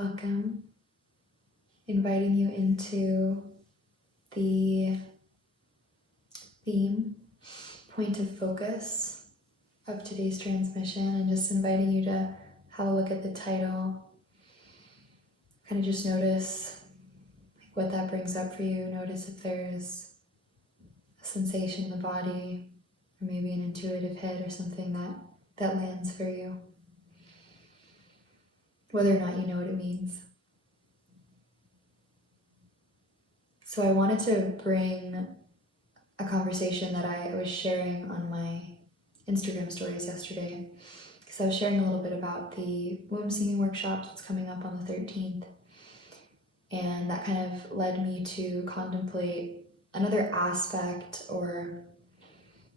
Welcome. Inviting you into the theme, point of focus of today's transmission, and just inviting you to have a look at the title. Kind of just notice what that brings up for you. Notice if there's a sensation in the body, or maybe an intuitive hit or something that lands for you. Whether or not you know what it means. So I wanted to bring a conversation that I was sharing on my Instagram stories yesterday, because I was sharing a little bit about the womb singing workshop that's coming up on the 13th, and that kind of led me to contemplate another aspect or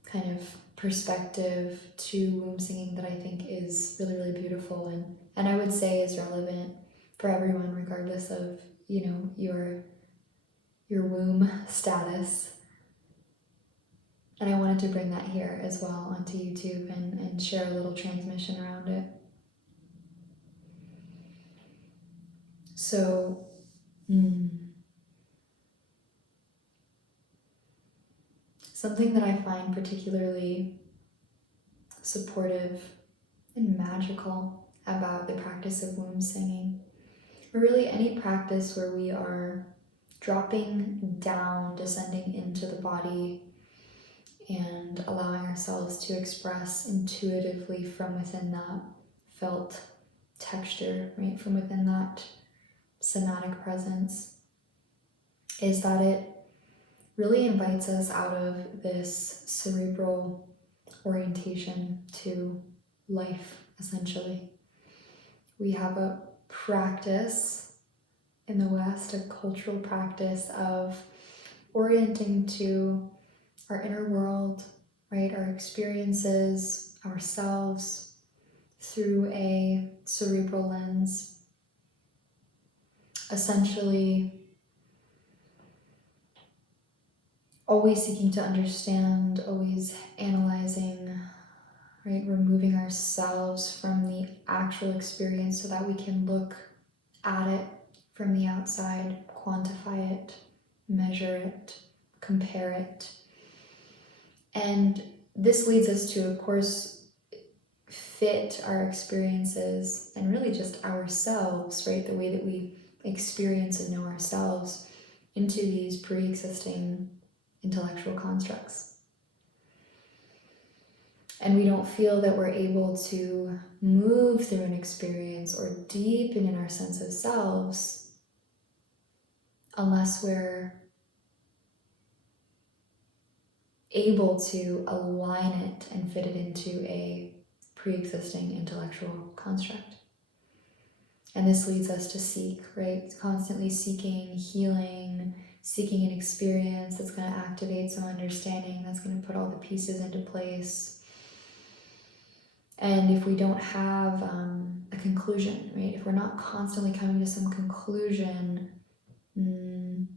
kind of perspective to womb singing that I think is really, really beautiful and I would say is relevant for everyone, regardless of, your womb status. And I wanted to bring that here as well onto YouTube and share a little transmission around it. So, something that I find particularly supportive and magical about the practice of womb singing, or really any practice where we are dropping down, descending into the body, and allowing ourselves to express intuitively from within that felt texture, right, from within that somatic presence, is that it really invites us out of this cerebral orientation to life, essentially. We have a practice in the West, a cultural practice of orienting to our inner world, right? Our experiences, ourselves, through a cerebral lens. Essentially, always seeking to understand, always analyzing, right? Removing ourselves from the actual experience so that we can look at it from the outside, quantify it, measure it, compare it. And this leads us to, of course, fit our experiences and really just ourselves, right? The way that we experience and know ourselves into these pre-existing intellectual constructs. And we don't feel that we're able to move through an experience or deepen in our sense of selves unless we're able to align it and fit it into a pre-existing intellectual construct. And this leads us to seek, right? Constantly seeking healing, seeking an experience that's going to activate some understanding, that's going to put all the pieces into place. And if we don't have a conclusion, right? If we're not constantly coming to some conclusion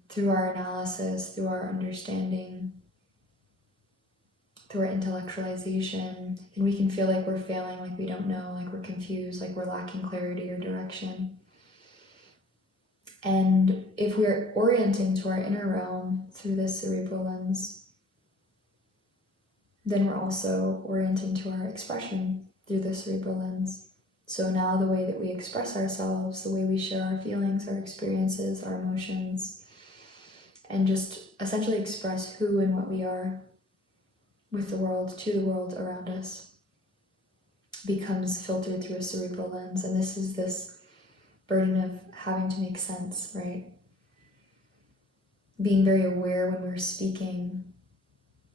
through our analysis, through our understanding, through our intellectualization, and we can feel like we're failing, like we don't know, like we're confused, like we're lacking clarity or direction. And if we're orienting to our inner realm through this cerebral lens, then we're also orienting to our expression through the cerebral lens. So now the way that we express ourselves, the way we share our feelings, our experiences, our emotions, and just essentially express who and what we are with the world, to the world around us, becomes filtered through a cerebral lens. And this is this burden of having to make sense, right? Being very aware when we're speaking,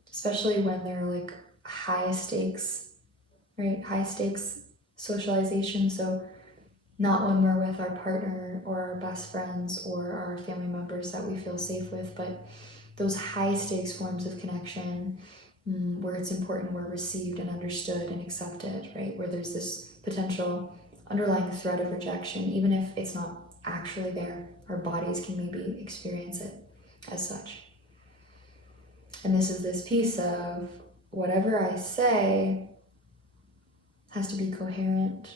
especially when they're like high stakes, right? High stakes socialization. So not when we're with our partner or our best friends or our family members that we feel safe with, but those high stakes forms of connection where it's important we're received and understood and accepted, right? Where there's this potential underlying threat of rejection, even if it's not actually there, our bodies can maybe experience it as such. And this is this piece of whatever I say has to be coherent,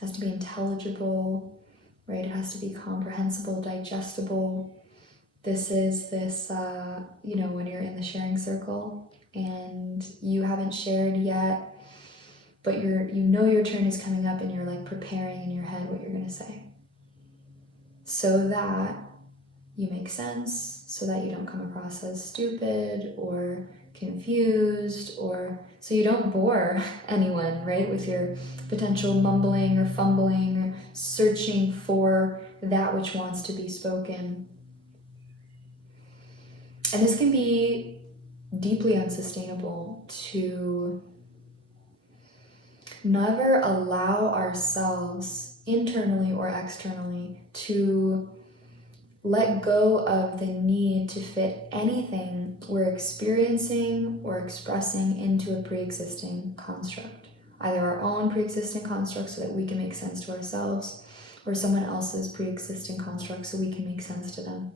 has to be intelligible, right? It has to be comprehensible, digestible. This is this, when you're in the sharing circle and you haven't shared yet, but your turn is coming up and you're like preparing in your head what you're going to say, so that you make sense, so that you don't come across as stupid or confused, or so you don't bore anyone, right, with your potential mumbling or fumbling or searching for that which wants to be spoken. And this can be deeply unsustainable to never allow ourselves, internally or externally, to let go of the need to fit anything we're experiencing or expressing into a pre-existing construct. Either our own pre-existing construct so that we can make sense to ourselves, or someone else's pre-existing construct so we can make sense to them.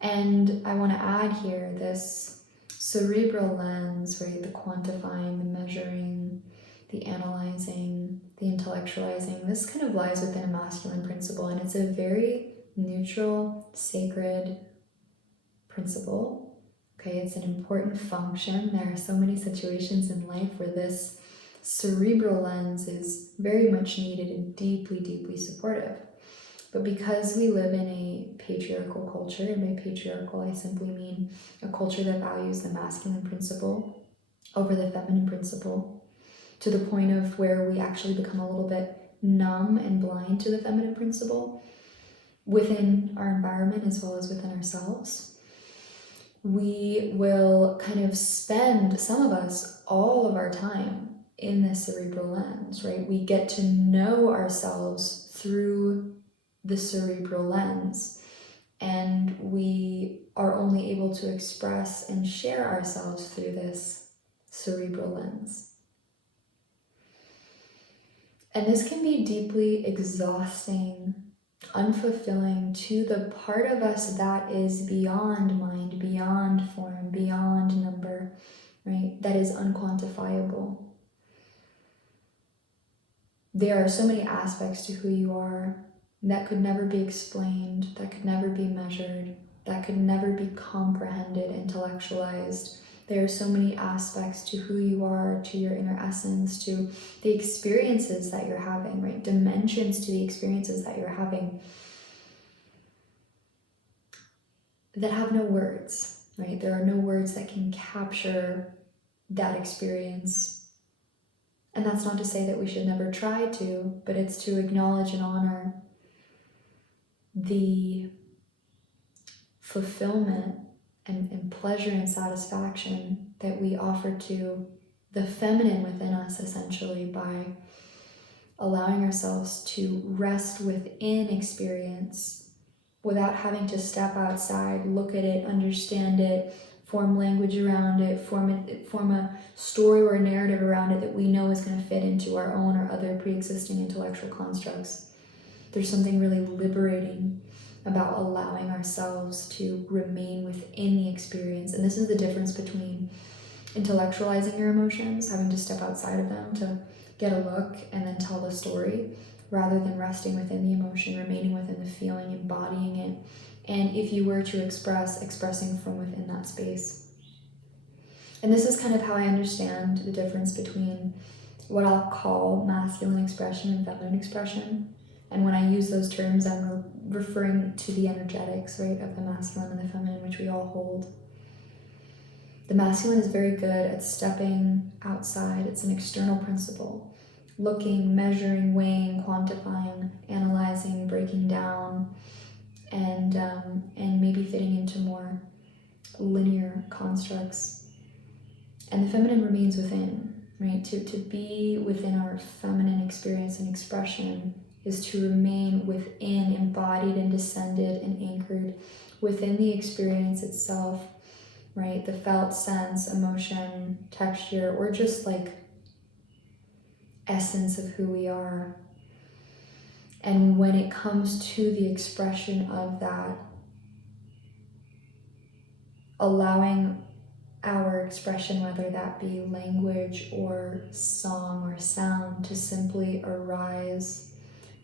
And I want to add here this cerebral lens, right? The quantifying, the measuring, the analyzing, the intellectualizing. This kind of lies within a masculine principle, and it's a very neutral, sacred principle. Okay, it's an important function. There are so many situations in life where this cerebral lens is very much needed and deeply, deeply supportive. But because we live in a patriarchal culture, and by patriarchal I simply mean a culture that values the masculine principle over the feminine principle, to the point of where we actually become a little bit numb and blind to the feminine principle within our environment as well as within ourselves, we will kind of spend, some of us, all of our time in this cerebral lens, right? We get to know ourselves through the cerebral lens, and we are only able to express and share ourselves through this cerebral lens. And this can be deeply exhausting, unfulfilling to the part of us that is beyond mind, beyond form, beyond number, right? That is unquantifiable. There are so many aspects to who you are that could never be explained, that could never be measured, that could never be comprehended, intellectualized. There are so many aspects to who you are, to your inner essence, to the experiences that you're having, right? Dimensions to the experiences that you're having that have no words, right? There are no words that can capture that experience. And that's not to say that we should never try to, but it's to acknowledge and honor the fulfillment and pleasure and satisfaction that we offer to the feminine within us, essentially, by allowing ourselves to rest within experience without having to step outside, look at it, understand it, form language around it, form a story or a narrative around it that we know is going to fit into our own or other pre-existing intellectual constructs. There's something really liberating about allowing ourselves to remain within the experience. And this is the difference between intellectualizing your emotions, having to step outside of them to get a look and then tell the story, rather than resting within the emotion, remaining within the feeling, embodying it. And if you were to expressing from within that space. And this is kind of how I understand the difference between what I'll call masculine expression and feminine expression. And when I use those terms, I'm referring to the energetics, right, of the masculine and the feminine, which we all hold. The masculine is very good at stepping outside. It's an external principle. Looking, measuring, weighing, quantifying, analyzing, breaking down, and maybe fitting into more linear constructs. And the feminine remains within, right? To be within our feminine experience and expression is to remain within, embodied and descended and anchored within the experience itself, right? The felt sense, emotion, texture, or just like essence of who we are. And when it comes to the expression of that, allowing our expression, whether that be language or song or sound, to simply arise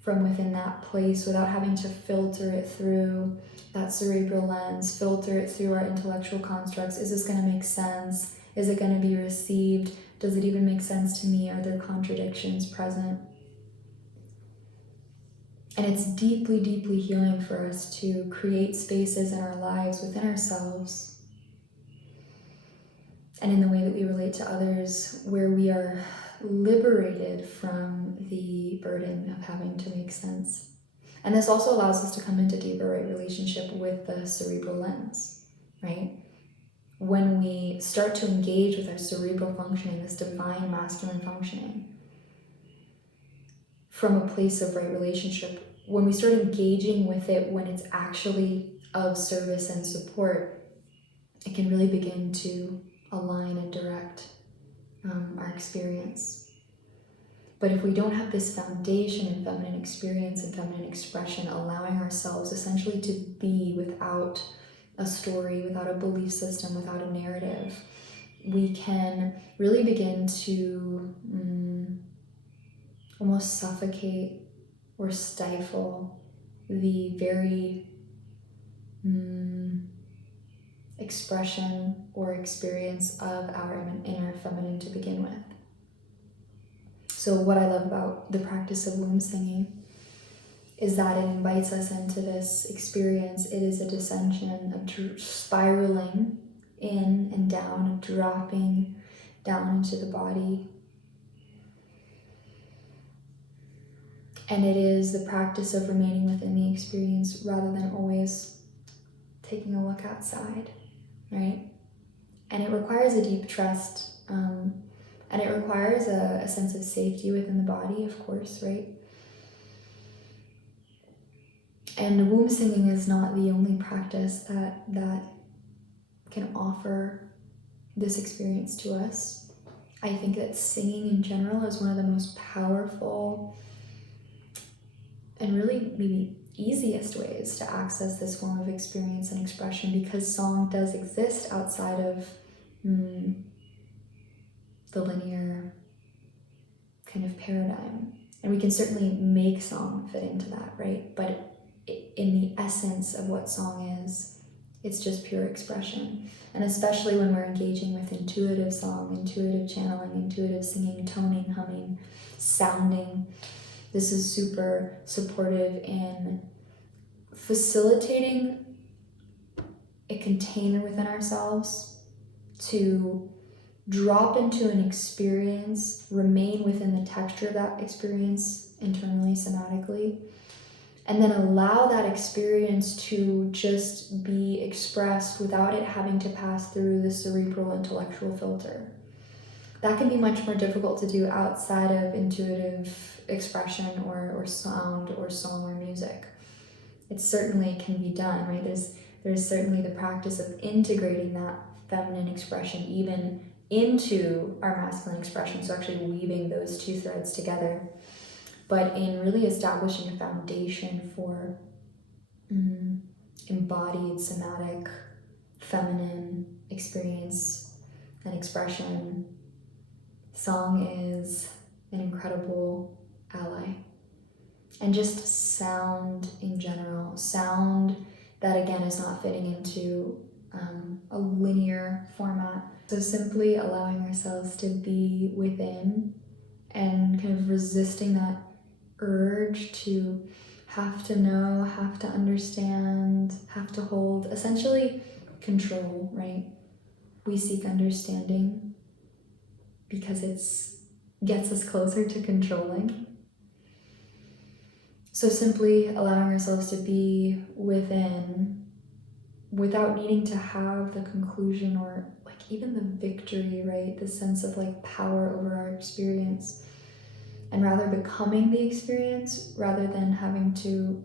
from within that place without having to filter it through that cerebral lens, filter it through our intellectual constructs. Is this going to make sense? Is it going to be received? Does it even make sense to me? Are there contradictions present? And it's deeply, deeply healing for us to create spaces in our lives within ourselves and in the way that we relate to others where we are liberated from the burden of having to make sense. And this also allows us to come into deeper relationship with the cerebral lens, right? When we start to engage with our cerebral functioning, this divine masculine functioning, from a place of right relationship, when we start engaging with it when it's actually of service and support, it can really begin to align and direct our experience. But if we don't have this foundation in feminine experience and feminine expression, allowing ourselves essentially to be without a story, without a belief system, without a narrative, we can really begin to almost suffocate or stifle the very expression or experience of our inner feminine to begin with. So what I love about the practice of womb singing is that it invites us into this experience. It is a descension, of spiraling in and down, of dropping down into the body. And it is the practice of remaining within the experience rather than always taking a look outside, right? And it requires a deep trust, and it requires a sense of safety within the body, of course, right? And womb singing is not the only practice that can offer this experience to us. I think that singing in general is one of the most powerful and really maybe easiest ways to access this form of experience and expression, because song does exist outside of the linear kind of paradigm. And we can certainly make song fit into that, right? But in the essence of what song is, it's just pure expression. And especially when we're engaging with intuitive song, intuitive channeling, intuitive singing, toning, humming, sounding, this is super supportive in facilitating a container within ourselves to drop into an experience, remain within the texture of that experience internally, somatically, and then allow that experience to just be expressed without it having to pass through the cerebral intellectual filter. That can be much more difficult to do outside of intuitive expression or sound or song or music. It certainly can be done, right? There's certainly the practice of integrating that feminine expression even into our masculine expression, so actually weaving those two threads together. But in really establishing a foundation for embodied, somatic, feminine experience and expression, song is an incredible ally. And just sound in general, sound that again is not fitting into a linear format. So simply allowing ourselves to be within and kind of resisting that urge to have to know, have to understand, have to hold, essentially control, right? We seek understanding because it gets us closer to controlling. So simply allowing ourselves to be within without needing to have the conclusion or like even the victory, right? The sense of like power over our experience, and rather becoming the experience rather than having to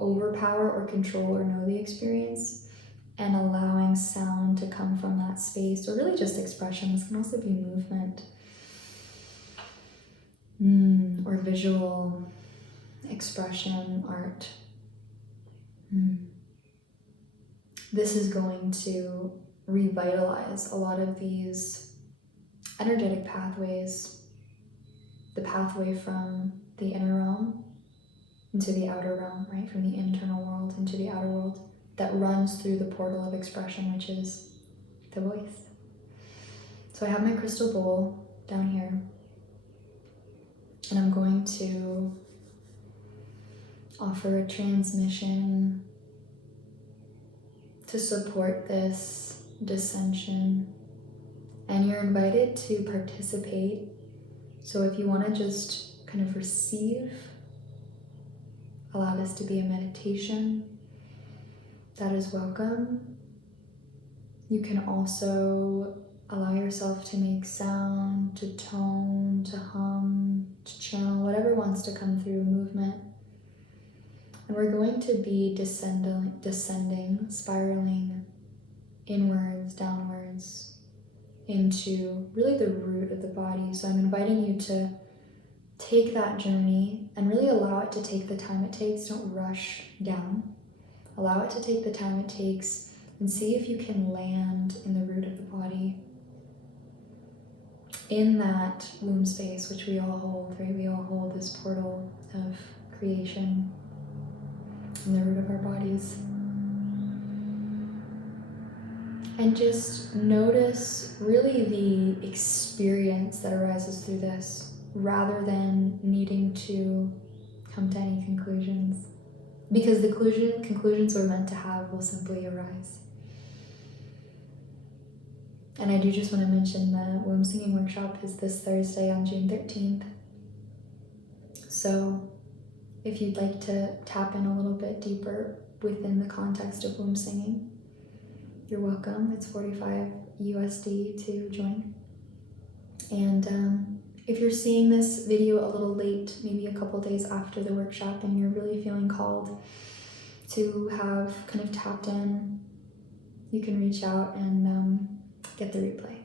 overpower or control or know the experience, and allowing sound to come from that space, or really just expression. This can also be movement or visual expression, art. This is going to revitalize a lot of these energetic pathways, the pathway from the inner realm into the outer realm, right? From the internal world into the outer world that runs through the portal of expression, which is the voice. So I have my crystal bowl down here, and I'm going to offer a transmission to support this dissension. And you're invited to participate. So if you want to just kind of receive, allow this to be a meditation, that is welcome. You can also allow yourself to make sound, to tone, to hum, to channel, whatever wants to come through movement. And we're going to be descending, spiraling inwards, downwards, into really the root of the body. So I'm inviting you to take that journey and really allow it to take the time it takes. Don't rush down. Allow it to take the time it takes and see if you can land in the root of the body, in that womb space, which we all hold, right? We all hold this portal of creation in the root of our bodies. And just notice really the experience that arises through this, rather than needing to come to any conclusions. Because the conclusions we're meant to have will simply arise. And I do just want to mention the womb singing workshop is this Thursday on June 13th. So if you'd like to tap in a little bit deeper within the context of womb singing, you're welcome. It's $45 USD to join. And if you're seeing this video a little late, maybe a couple days after the workshop, and you're really feeling called to have kind of tapped in, you can reach out and get the replay.